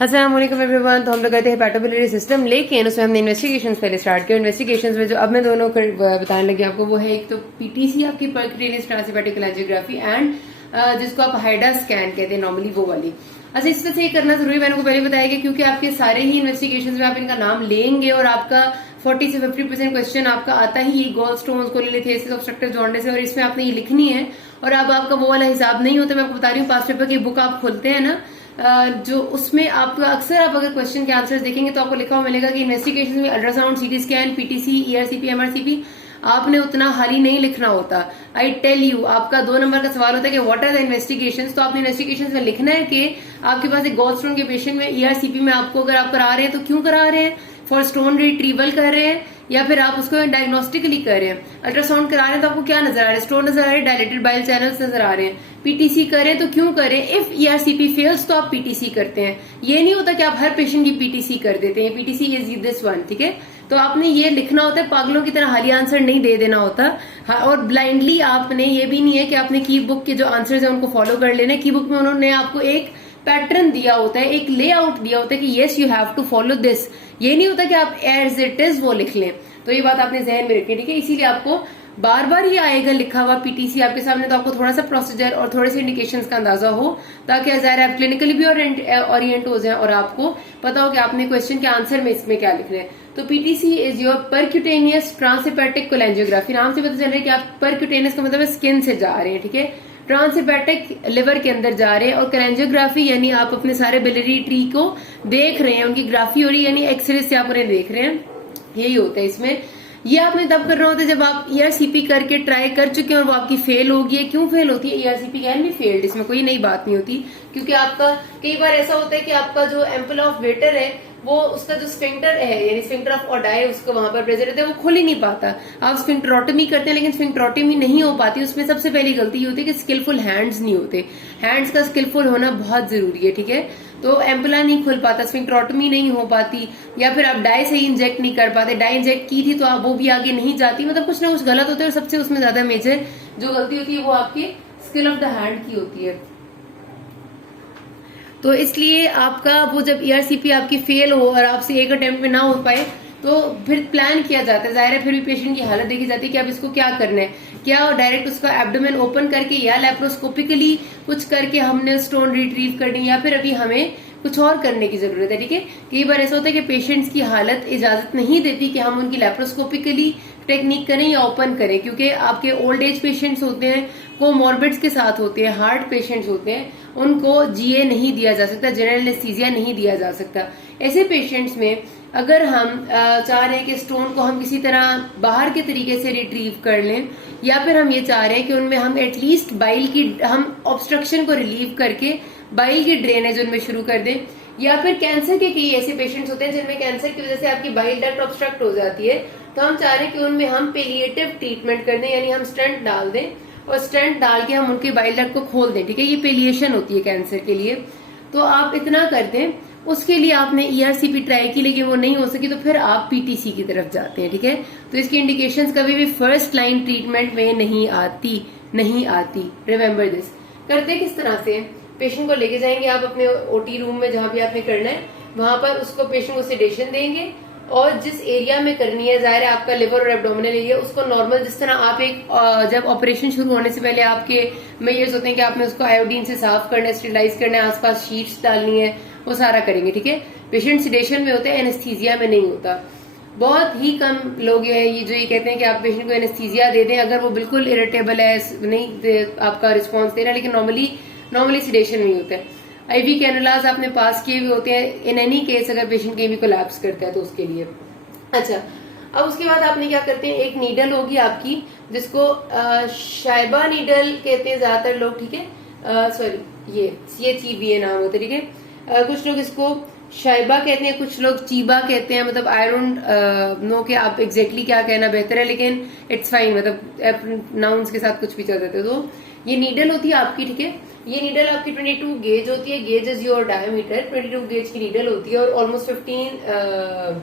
अस्सलाम वालेकुम एवरीवन। तो हम लोग कहते हैं पैटोबिलिटी सिस्टम, लेकिन उसमें हमने इन्वेस्टिगेशन पहले स्टार्ट किया। इन्वेस्टिगेशन में जो अब मैं दोनों बताने लगी आपको वो है एक तो पीटीसी आपकी परक्यूटेनियस ट्रांसहेपेटिक एंजियोग्राफी एंड जिसको आप हाइडा स्कैन कहते हैं नॉर्मली वो वाली। अच्छा, इस तरह से ये करना जरूरी मैंने को पहले बताया गया क्योंकि आपके सारे ही इन्वेस्टिगेशन में आप इनका नाम लेंगे और आपका 40 से 50% क्वेश्चन आपका आता ही गॉल स्टोन्स, कोलिलिथियासिस, ऑब्स्ट्रक्टिव जॉन्डिस है और इसमें आपने ये लिखनी है। और अब आपका वो वाला हिसाब नहीं होता। मैं आपको बता रही हूँ, पास्ट पेपर की बुक आप खोलते हैं ना, जो उसमें आपका अक्सर आप अगर क्वेश्चन के आंसर्स देखेंगे तो आपको लिखा हुआ मिलेगा कि इन्वेस्टिगेशन में ultrasound, CT scan, PTC, ERCP, MRCP आपने उतना हाल ही नहीं लिखना होता। आई टेल यू, आपका 2 नंबर का सवाल होता है कि व्हाट आर द इन्वेस्टिगेशंस। तो आपने इन्वेस्टिगेशंस में लिखना है कि आपके पास एक गॉल स्टोन के पेशेंट में ईआरसीपी में आपको अगर आप करा रहे हैं तो क्यों करा रहे हैं, फॉर स्टोन रिट्रीवल कर रहे हैं या फिर आप उसको डायग्नोस्टिकली कर रहे हैं। अल्ट्रासाउंड करा रहे हैं तो आपको क्या नजर आ रहा है, स्टोन नजर आ रहे हैं, डायलेटेड बाइल चैनल्स नजर आ रहे हैं। पीटीसी करें तो क्यों करें, इफ ईआरसीपी फेल्स तो आप पीटीसी करते हैं। ये नहीं होता कि आप हर पेशेंट की पीटीसी कर देते हैं, पीटीसी इज दिस वन, ठीक है। तो आपने ये लिखना होता है, पागलों की तरह हाली आंसर नहीं दे देना होता। हाँ, और ब्लाइंडली आपने ये भी नहीं है कि आपने की बुक के जो आंसर्स है उनको फॉलो कर लेना। की बुक में उन्होंने आपको एक पैटर्न दिया होता है, एक लेआउट दिया होता है कि yes you have to follow this. ये नहीं होता कि आप एज इट इज वो लिख लें। तो ये बात आपने जहन में रखनी, ठीक है। इसीलिए आपको बार बार ये आएगा लिखा हुआ पीटीसी आपके सामने, तो आपको थोड़ा सा प्रोसीजर और थोड़े से इंडिकेशंस का अंदाजा हो ताकि ज़ाहिर आप क्लिनिकली भी ओरिएंट हो जाए और आपको पता हो कि आपने क्वेश्चन के आंसर में इसमें क्या लिखना है। तो पीटीसी इज योर परक्यूटेनियस ट्रांसहेपेटिक कोलेंजियोग्राफी। नाम से पता चल रहा है कि आप परक्यूटेनियस का मतलब स्किन से जा रहे हैं, ठीक है। ट्रांसहेपेटिक लिवर के अंदर जा रहे हैं और कोलेंजियोग्राफी यानी आप अपने सारे बिलियरी ट्री को देख रहे हैं, उनकी ग्राफी हो रही है यानी एक्सरे से आप उन्हें देख रहे हैं। यही होता है इसमें। ये आपने तब करना होता है जब आप ईआरसीपी करके ट्राई कर चुके हैं और वो आपकी फेल होगी है। क्यों फेल होती है, ईआरसीपी कैन बी फेल्ड, इसमें कोई नई बात नहीं होती। क्योंकि आपका कई बार ऐसा होता है कि आपका जो एम्पल ऑफ वेटर है वो उसका जो स्फिंक्टर है यानी स्फिंक्टर ऑफ ओडाई उसको वहां पर प्रेजेंट रहता है, वो खुल ही नहीं पाता। आप स्फिंक्टरोटमी करते हैं लेकिन स्फिंक्टरोटमी नहीं हो पाती। उसमें सबसे पहली गलती ये होती है कि स्किलफुल हैंड्स नहीं होते। हैंड्स का स्किलफुल होना बहुत जरूरी है, ठीक है। तो एम्पुला नहीं खुल पाता, स्फिंक्टरोटमी नहीं हो पाती, या फिर आप डाई से इंजेक्ट नहीं कर पाते। डाई इंजेक्ट की थी तो आप वो भी आगे नहीं जाती, मतलब कुछ ना कुछ गलत होता है। और सबसे उसमें ज्यादा मेजर जो गलती होती है वो आपके स्किल ऑफ द हैंड की होती है। तो इसलिए आपका वो जब ईआरसीपी आपकी फेल हो और आपसे एक अटेम्प्ट में ना हो पाए तो फिर प्लान किया जाता है। जाहिर है फिर भी पेशेंट की हालत देखी जाती है कि अब इसको क्या करना है, क्या डायरेक्ट उसका एब्डोमेन ओपन करके या लैप्रोस्कोपिकली कुछ करके हमने स्टोन रिट्रीव करनी या फिर अभी हमें कुछ और करने की जरूरत है, ठीक है। कई बार ऐसा होता है कि पेशेंट्स की हालत इजाजत नहीं देती कि हम उनकी लैप्रोस्कोपिकली टेक्निक करें या ओपन करें, क्योंकि आपके ओल्ड एज पेशेंट्स होते हैं, कोमॉर्बिड्स के साथ होते हैं, हार्ट पेशेंट्स होते हैं, उनको जीए नहीं दिया जा सकता, जनरल एनेस्थीसिया नहीं दिया जा सकता। ऐसे पेशेंट्स में अगर हम चाह रहे हैं कि स्टोन को हम किसी तरह बाहर के तरीके से रिट्रीव कर लें या फिर हम ये चाह रहे हैं कि उनमें हम एटलीस्ट बाइल की हम ऑब्स्ट्रक्शन को रिलीव करके बाइल की ड्रेनेज उनमें शुरू कर दें, या फिर कैंसर के कई ऐसे पेशेंट्स होते हैं जिनमें कैंसर की वजह से आपकी बाइल डक्ट ऑब्स्ट्रक्ट हो जाती है, तो हम चाह रहे हैं कि उनमें हम पेलिएटिव ट्रीटमेंट कर दें, यानी हम स्टंट डाल दें और स्टंट डाल के हम उनके बाइल डक्ट को खोल दें, ठीक है। ये पेलिएशन होती है कैंसर के लिए। तो आप इतना कर दें। उसके लिए आपने ईआरसीपी ट्राई की लेकिन वो नहीं हो सकी तो फिर आप पीटीसी की तरफ जाते हैं, ठीक है। तो इसकी इंडिकेशंस कभी भी फर्स्ट लाइन ट्रीटमेंट में नहीं आती। Remember this. करते किस तरह से, पेशेंट को लेके जाएंगे आप अपने ओटी रूम में जहां भी आपने करना है, वहां पर उसको पेशेंट को सेडेशन देंगे और जिस एरिया में करनी है, जाहिर है आपका लिवर और एब्डोमिनल एरिया, उसको नॉर्मल जिस तरह आप एक जब ऑपरेशन शुरू होने से पहले आपके मेजर्स होते हैं कि आपने उसको आयोडीन से साफ करना है, स्टेरिलाइज करना है, आसपास शीट्स डालनी है, वो सारा करेंगे, ठीक है। पेशेंट सिडेशन में होते हैं, एनेस्थीसिया में नहीं होता। बहुत ही कम लोग ये जो ये कहते हैं कि आप पेशेंट को एनेस्थीसिया दे दें अगर वो बिल्कुल इरिटेबल है, नहीं आपका रिस्पॉन्स दे रहा है, लेकिन नॉर्मली सिडेशन में ही होता है। आईवी कैनुलास आपने पास किए हुए होते हैं इन एनी केस अगर पेशेंट कहीं भी कोलैप्स करता है तो उसके लिए। अच्छा, अब उसके बाद आपने क्या करते हैं, एक नीडल होगी आपकी जिसको शाइबा नीडल कहते हैं ज्यादातर लोग, ठीक है। सॉरी, ये CHEBA नाम होता है, ठीक है। कुछ लोग इसको शाइबा कहते हैं, कुछ लोग चीबा कहते हैं। मतलब आई डोंट नो कि आप एग्जैक्टली क्या कहना बेहतर है, लेकिन इट्स फाइन, मतलब नाउन्स के साथ कुछ भी चल जाते हैं। तो ये नीडल होती है आपकी, ठीक है। ये नीडल आपकी 22 गेज होती है। Gauge is your diameter. 22 gauge की नीडल होती है और ऑलमोस्ट 15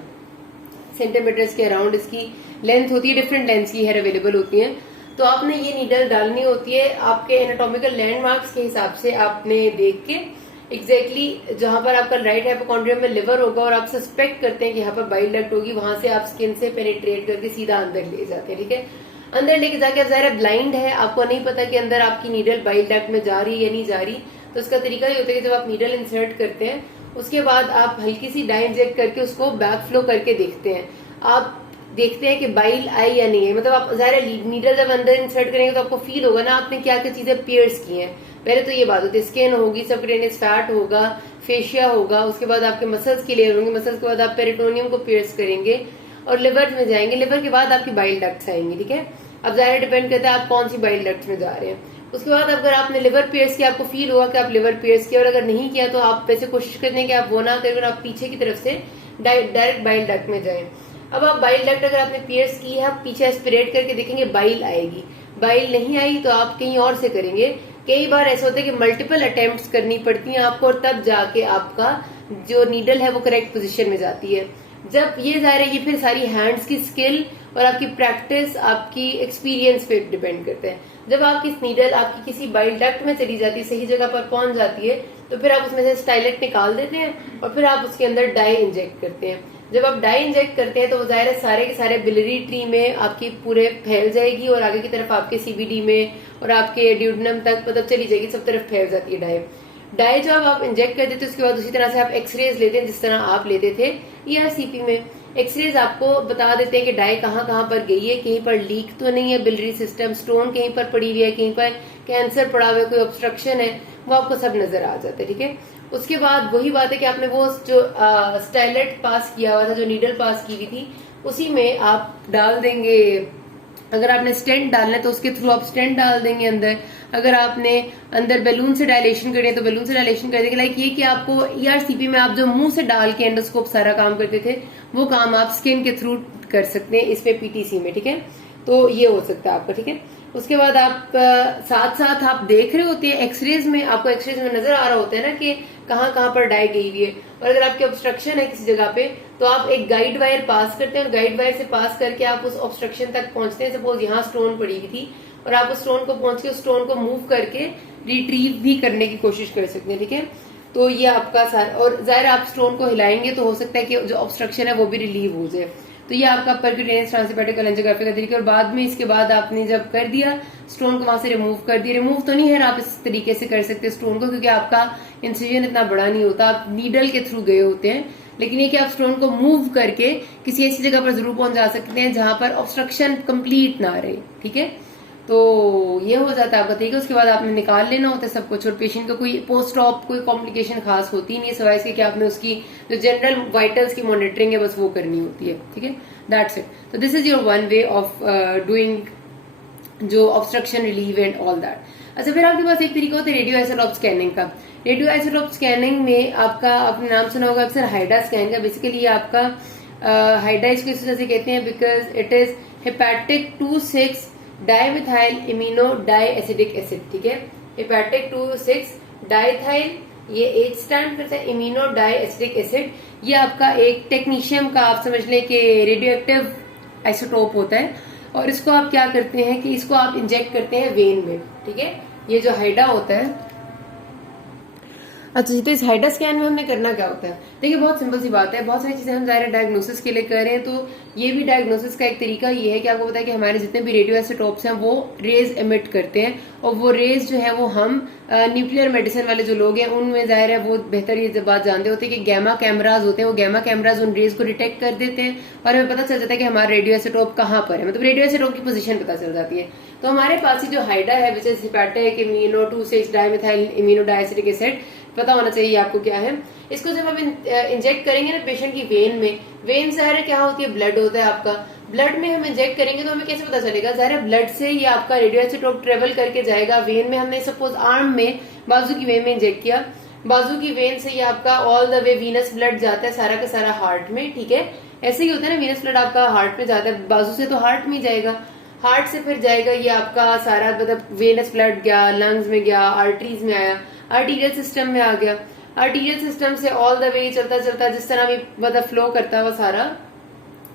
सेंटीमीटर्स के अराउंड इसकी लेंथ होती है। डिफरेंट लेंथ की हेयर अवेलेबल होती है। तो आपने ये नीडल डालनी होती है आपके एनाटॉमिकल लैंडमार्क्स के हिसाब से। आपने देख के एग्जैक्टली जहां पर आपका राइट हाइपोकॉन्ड्रियम में लिवर होगा और आप सस्पेक्ट करते हैं कि यहाँ पर बाइल डक्ट होगी, वहां से आप स्किन से पेनिट्रेट करके सीधा अंदर ले जाते हैं। ठीक है, अंदर लेके जाके आप ज़ाहिर ब्लाइंड है, आपको नहीं पता कि अंदर आपकी नीडल बाइल डक्ट में जा रही है या नहीं जा रही, तो उसका तरीका ये होता है कि जब आप नीडल इंसर्ट करते हैं उसके बाद आप हल्की सी डाई इंजेक्ट करके उसको बैक फ्लो करके देखते हैं। आप देखते हैं कि बाइल आई या नहीं है, मतलब आप ज़ाहिर नीडल जब अंदर इंसर्ट करेंगे तो आपको फील होगा ना आपने क्या क्या चीजें पियर्स की हैं। पहले तो ये बात होती है, स्किन होगी, सबक्यूटेनियस फैट होगा, फेशिया होगा, उसके बाद आपके मसल्स क्लियर होंगे, मसल्स के बाद आप पेरिटोनियम को पियर्स करेंगे और लिवर में जाएंगे, लिवर के बाद आपकी बाइल डक्ट्स आएंगी। ठीक है, अब ज़ाहिर डिपेंड करता है आप कौन सी बाइल डक्ट में जा रहे हैं। उसके बाद अगर आपने लिवर पियर्स किया, आपको फील होगा कि आप लिवर पियर्स किया, और अगर नहीं किया तो आप वैसे कोशिश करते हैं कि आप वो ना करें, आप पीछे की तरफ से डायरेक्ट बाइल डक्ट में जाएं। अब आप बाइल डक्ट अगर आपने पियर्स की है, आप पीछे एस्पिरेट करके देखेंगे बाइल आएगी, बाइल नहीं आई तो आप कहीं और से करेंगे। कई बार ऐसा होता है कि मल्टीपल अटेम्प्ट्स करनी पड़ती हैं आपको, और तब जाके आपका जो नीडल है वो करेक्ट पोजीशन में जाती है। जब ये ज़ाहिर है ये फिर सारी हैंड्स की स्किल और आपकी प्रैक्टिस, आपकी एक्सपीरियंस पे डिपेंड करते हैं। जब आपकी नीडल आपकी किसी बाइल डक्ट में चली जाती है, सही जगह पर पहुंच जाती है, तो फिर आप उसमें से स्टाइलेट निकाल देते हैं और फिर आप उसके अंदर डाई इंजेक्ट करते हैं। जब आप डाई इंजेक्ट करते हैं तो वो ज़ाहिर है सारे के सारे बिलियरी ट्री में आपकी पूरे फैल जाएगी और आगे की तरफ आपके सीबीडी में और आपके ड्यूडेनम तक मतलब चली जाएगी, सब तरफ फैल जाती है डाई। डाई जब आप इंजेक्ट कर देते हैं उसके बाद उसी तरह से आप एक्सरेज लेते हैं जिस तरह आप लेते थे ईआरसीपी में। एक्सरेज आपको बता देते हैं कि डाई कहाँ कहाँ पर गई है, कहीं पर लीक तो नहीं है बिलियरी सिस्टम, स्टोन कहीं पर पड़ी हुई है, कहीं पर कैंसर पड़ा हुआ है, कोई ऑब्स्ट्रक्शन है, वो आपको सब नजर आ जाता है। ठीक है, उसके बाद वही बात है कि आपने वो जो स्टाइलेट पास किया हुआ था, जो नीडल पास की हुई थी, उसी में आप डाल देंगे। अगर आपने स्टेंट डालना है तो उसके थ्रू आप स्टेंट डाल देंगे अंदर। अगर आपने अंदर बैलून से डायलेशन करनी है तो बैलून से डायलेशन कर देंगे। लाइक ये कि आपको ईआरसीपी में आप जो मुंह से डाल के एंडोस्कोप सारा काम करते थे वो काम आप स्किन के थ्रू कर सकते हैं इसमें पीटीसी में। ठीक है, तो ये हो सकता है आपका। ठीक है, उसके बाद आप साथ साथ आप देख रहे होते हैं एक्सरेज में, आपको एक्सरेज में नजर आ रहा होता है ना कि कहाँ कहाँ पर डाई गई हुई है। और अगर आपकी ऑब्स्ट्रक्शन है किसी जगह पे तो आप एक गाइड वायर पास करते हैं और गाइड वायर से पास करके आप उस ऑब्स्ट्रक्शन तक पहुंचते हैं। सपोज यहाँ स्टोन पड़ी हुई थी और आप उस स्टोन को पहुंच के उस स्टोन को मूव करके रिट्रीव भी करने की कोशिश कर सकते हैं। ठीक है, तो ये आपका सारा, और जाहिर आप स्टोन को हिलाएंगे तो हो सकता है कि जो ऑब्स्ट्रक्शन है वो भी रिलीव हो जाए। तो ये आपका परक्यूटेनियस ट्रांसहेपेटिक एंजियोग्राफी का तरीका। और बाद में इसके बाद आपने जब कर दिया स्टोन को वहां से रिमूव कर दिया, रिमूव तो नहीं है आप इस तरीके से कर सकते स्टोन को क्योंकि आपका इंसिजन इतना बड़ा नहीं होता, आप नीडल के थ्रू गए होते हैं, लेकिन ये कि आप स्टोन को मूव करके किसी ऐसी जगह पर जरूर पहुंच जा सकते हैं जहां पर ऑब्स्ट्रक्शन कंप्लीट ना रहे। ठीक है, तो ये हो जाता है आपका तरीका। उसके बाद आपने निकाल लेना होता है सब कुछ, और पेशेंट का कोई पोस्ट ऑप कोई कॉम्प्लिकेशन खास होती नहीं है सिवाय इसके कि आपने उसकी जो जनरल वाइटल्स की मॉनिटरिंग है बस वो करनी होती है। ठीक है, दैट्स इट। तो this is your one way of doing जो obstruction relieve and all that. अच्छा, फिर आपके पास एक तरीका होता है रेडियो आइसोटोप स्कैनिंग का। रेडियो आइसोटोप स्कैनिंग में आपका, आपने नाम सुना होगा अक्सर हाइडा स्कैन का। बेसिकली ये आपका हाइडा इसको इस वजह से कहते हैं because it is hepatic 2,6 dimethyl imino di acidic acid. ठीक है, हेपेटिक 2,6 डाइथाइल, ये एच स्टैंड करता है, इमिनो डाई एसिडिक एसिड। ये आपका एक टेक्नीशियम का आप समझ लें कि रेडियो एक्टिव आइसोटोप होता है, और इसको आप क्या करते हैं कि इसको आप इंजेक्ट करते हैं वेन में। ठीक है, ये जो हाइडा होता है। अच्छा जी, तो इस हाइडा स्कैन में हमने करना क्या होता है? देखिए बहुत सिंपल सी बात है, बहुत सारी चीजें हम ज़ाहिर डायग्नोसिस के लिए कर रहे हैं, तो ये भी डायग्नोसिस का एक तरीका ये है कि आपको पता है कि हमारे जितने भी रेडियो आइसोटोप्स हैं वो रेज एमिट करते हैं, और वो रेज जो है वो हम न्यूक्लियर मेडिसिन वाले जो लोग हैं उनमें ज़ाहिर है वो बेहतर ये बात जानते होते हैं कि गैमा कैमराज होते हैं, वो गैमा कैमराज उन रेज को डिटेक्ट कर देते हैं और हमें पता चल जाता है कि हमारा रेडियो आइसोटोप कहाँ पर है, मतलब रेडियो आइसोटोप की पोजीशन पता चल जाती है। तो हमारे पास ही जो हाइडा है which is hepatic imino 2,6 dimethyl imino diacetic acid, पता होना चाहिए आपको क्या है। इसको जब आप इंजेक्ट करेंगे ना पेशेंट की वेन में, वेन ज़ाहिर है क्या होती है, ब्लड होता है आपका, ब्लड में हम इंजेक्ट करेंगे तो हमें कैसे पता चलेगा? ज़ाहिर है ब्लड से ये आपका रेडियो आइसोटोप ट्रेवल करके जाएगा वेन में। हमने सपोज आर्म में बाजू की वेन में इंजेक्ट किया, बाजू की वेन से ये आपका all the way venous blood जाता है सारा का सारा हार्ट में। ठीक है, ऐसे ही होता है ना, वीनस ब्लड आपका हार्ट में जाता है, बाजू से तो हार्ट में जाएगा, हार्ट से फिर जाएगा ये आपका सारा मतलब वेनस ब्लड गया, लंग्स में गया, आर्टरीज में आया, आर्टीरियल सिस्टम में आ गया, आर्टीरियल सिस्टम से ऑल द वे चलता चलता जिस तरह भी मतलब फ्लो करता है वो सारा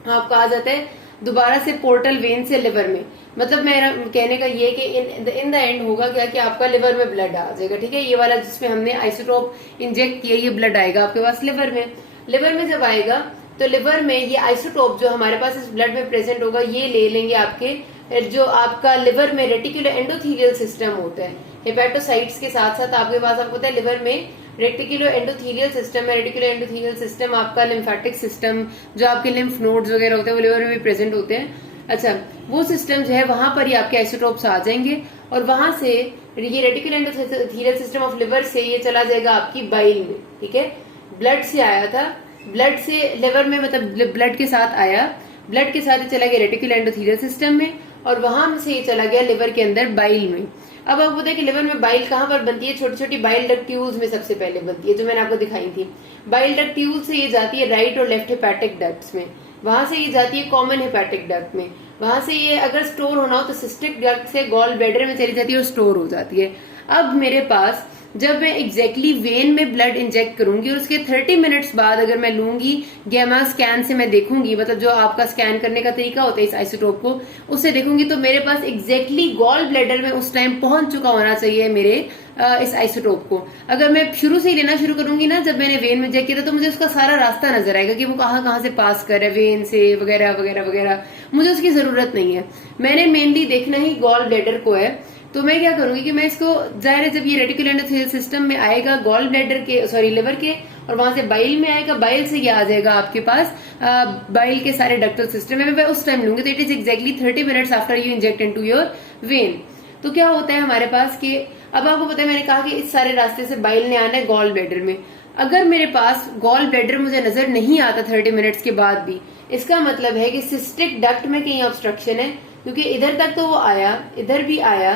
आपका आ जाता है दोबारा से पोर्टल वेन से लिवर में। मतलब मेरा कहने का ये कि इन द एंड होगा क्या कि आपका लिवर में ब्लड आ जाएगा, ठीक है। ये वाला जिसमें हमने आइसोटोप इंजेक्ट किया, ये ब्लड आएगा आपके पास लिवर में। लिवर में जब आएगा तो लिवर में ये आइसोटोप जो हमारे पास इस ब्लड में प्रेजेंट होगा, ये ले लेंगे आपके जो आपका लिवर में रेटिकुलर एंडोथीलियल सिस्टम होता है, हेपेटोसाइट्स के साथ साथ आपके पास आपको पता है लिवर में रेटिकुलर एंडोथीलियल सिस्टम है। रेटिकुलर एंडोथीलियल सिस्टम आपका लिम्फेटिक सिस्टम, जो आपके लिम्फ नोड्स वगैरह होते हैं वो लिवर में भी प्रेजेंट होते हैं। अच्छा, वो सिस्टम जो है वहां पर ही आपके आइसोटोप्स आ जाएंगे और वहां से ये reticular endothelial system of liver से ये चला जाएगा आपकी बाइल में, ठीक है। ब्लड से आया था, ब्लड से लिवर में, मतलब ब्लड के साथ आया, ब्लड के साथ चला गया रेटिकुलर एंडोथीलियल सिस्टम में और वहां से ये चला गया लिवर के अंदर बाइल में। अब आप बताए कि लिवर में बाइल कहाँ पर बनती है? छोटी छोटी बाइल डक्ट ट्यूब्स में सबसे पहले बनती है, जो मैंने आपको दिखाई थी। बाइल डक्ट ट्यूब से ये जाती है राइट और लेफ्ट हेपेटिक डक्ट्स में, वहां से ये जाती है कॉमन हेपेटिक डक्ट में, वहां से ये अगर स्टोर होना हो तो सिस्टिक डक्ट से गॉल ब्लैडर में चली जाती है और स्टोर हो जाती है। अब मेरे पास जब मैं एग्जैक्टली वेन में ब्लड इंजेक्ट करूंगी और उसके 30 मिनट्स बाद अगर मैं लूंगी गैमा स्कैन से मैं देखूंगी, मतलब जो आपका स्कैन करने का तरीका होता है इस आइसोटोप को, उससे देखूंगी तो मेरे पास एग्जैक्टली गॉल ब्लैडर में उस टाइम पहुंच चुका होना चाहिए मेरे इस आइसोटोप को। अगर मैं शुरू से ही लेना शुरू करूंगी ना, जब मैंने वेन में इंजेक्ट किया था, तो मुझे उसका सारा रास्ता नजर आएगा कि वो कहाँ से पास कर है वेन से वगैरह वगैरह वगैरह। मुझे उसकी जरूरत नहीं है, मैंने मेनली देखना ही गॉल ब्लैडर को है। तो मैं क्या करूंगी कि मैं इसको जाहिर है जब ये रेटिकुलर एंडोथेलियल सिस्टम में आएगा गॉल ब्लैडर के लिवर के, और वहां से बाइल में आएगा, बाइल से ये आ जाएगा आपके पास बाइल के सारे डक्टल सिस्टम में, मैं उस टाइम लूंगी। तो it is exactly 30 minutes after you inject into your when. तो क्या होता है हमारे पास कि अब आपको पता है मैंने कहा कि इस सारे रास्ते से बाइल ने आना है गॉल ब्लैडर में। अगर मेरे पास गॉल ब्लैडर मुझे नजर नहीं आता 30 मिनट्स के बाद भी, इसका मतलब है कि सिस्टिक डक्ट में कहीं ऑब्स्ट्रक्शन है, क्योंकि इधर तक तो वो आया, इधर भी आया,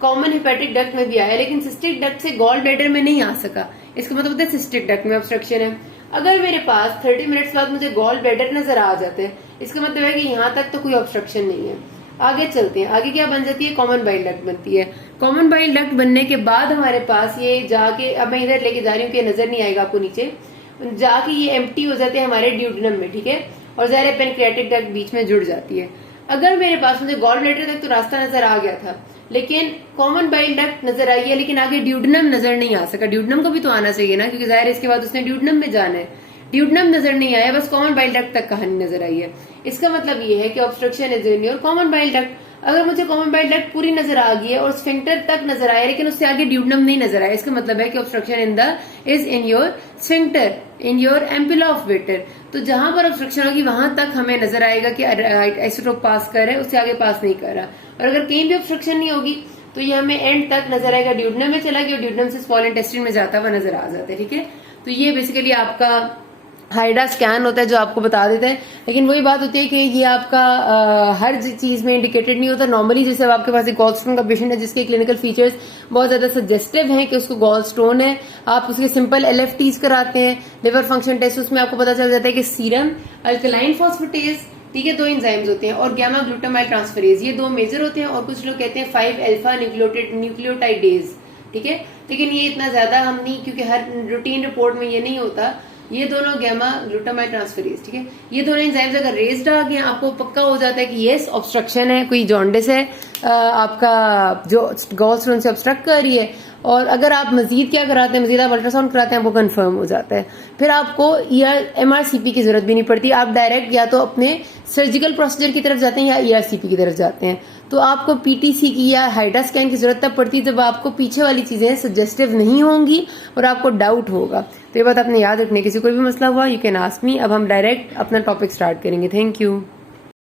कॉमन हेपेटिक डक्ट में भी आया, लेकिन सिस्टिक डक्ट से गॉल ब्लैडर में नहीं आ सका। इसका मतलब होता है सिस्टिक डक्ट में ऑब्स्ट्रक्शन है। अगर मेरे पास 30 मिनट्स बाद मुझे गॉल ब्लैडर नजर आ जाते हैं, इसका मतलब है कि यहाँ तक तो कोई ऑब्स्ट्रक्शन नहीं है। आगे चलते हैं, आगे क्या बन जाती है? कॉमन बाइल डक्ट बनती है। कॉमन बाइल डक्ट बनने के बाद हमारे पास ये जाके, अब मैं इधर लेके जा रही हूँ कि नजर नहीं आएगा आपको नीचे, जाके ये एम्प्टी हो जाते हैं हमारे ड्यूडेनम में, ठीक है, और ज़ाहिर पेनक्रियाटिक डक्ट बीच में जुड़ जाती है। अगर मेरे पास मुझे गॉल ब्लैडर तक तो रास्ता नजर आ गया था, लेकिन कॉमन बाइल डक्ट नजर आई है, लेकिन आगे ड्यूडेनम नजर नहीं आ सका। ड्यूडेनम को भी तो आना चाहिए ना, क्योंकि जाहिर इसके बाद उसने ड्यूडेनम में जाना है। ड्यूडेनम नजर नहीं आया, बस कॉमन बाइल डक्ट तक कहानी नजर आई है। इसका मतलब ये है कि obstruction is in your common bile duct. अगर मुझे कॉमन बाइल डक्ट पूरी नजर आ गई है और स्फिंक्टर तक नजर आया, लेकिन उससे आगे ड्यूडेनम नहीं नजर आया, इसका मतलब है कि obstruction is in your sphincter, in your ampulla of waiter. तो जहां पर ऑब्स्ट्रक्शन होगी वहां तक हमें नजर आएगा कि आइसोटोप पास कर रहा है, उससे आगे पास नहीं कर रहा। और अगर कहीं भी ऑब्स्ट्रक्शन नहीं होगी तो ये हमें एंड तक नजर आएगा, ड्यूडेनम में चला गया, ड्यूडेनम से स्मॉल इंटेस्टाइन में जाता हुआ नजर आ जाता है, ठीक है। तो ये बेसिकली आपका हाइडा स्कैन होता है जो आपको बता देता है। लेकिन वही बात होती है कि ये आपका हर चीज में इंडिकेटेड नहीं होता। नॉर्मली जैसे आपके पास एक गॉल स्टोन का पेशेंट है जिसके क्लिनिकल फीचर्स बहुत ज्यादा सजेस्टिव हैं कि उसको गॉल स्टोन है, आप उसके सिंपल LFTs कराते हैं, लिवर फंक्शन टेस्ट, उसमें आपको पता चल जाता है कि सीरम अल्कलाइन फॉस्फेटेज, ठीक है, 2 एंजाइम्स होते हैं, और गैमा ग्लूटामाइल ट्रांसफरेज, ये 2 मेजर होते हैं, और कुछ लोग कहते हैं 5 अल्फा न्यूक्लियोटाइडेज, ठीक है। लेकिन ये इतना ज्यादा हम नहीं, क्योंकि हर रूटीन रिपोर्ट में ये नहीं होता। ये दोनों गैमा ग्लूटामाइल ट्रांसफरेज, ठीक है, ये दोनों एंजाइम्स अगर रेज्ड आ गए, आपको पक्का हो जाता है कि यस ऑब्स्ट्रक्शन है, कोई जॉन्डिस है, आपका जो गॉल स्टोन से ऑब्स्ट्रक्ट कर रही है। और अगर आप मजीद क्या कराते हैं, मजीद आप अल्ट्रासाउंड कराते हैं, आपको कंफर्म हो जाता है। फिर आपको MRCP की जरूरत भी नहीं पड़ती, आप डायरेक्ट या तो अपने सर्जिकल प्रोसीजर की तरफ जाते हैं या ERCP की तरफ जाते हैं। तो आपको PTC की या हाइडा स्कैन की जरूरत तब पड़ती है जब आपको पीछे वाली चीजें सजेस्टिव नहीं होंगी और आपको डाउट होगा। तो ये बात आपने याद रखनी है। किसी कोई भी मसला हुआ यू कैन आस्क मी। अब हम डायरेक्ट अपना टॉपिक स्टार्ट करेंगे। Thank you.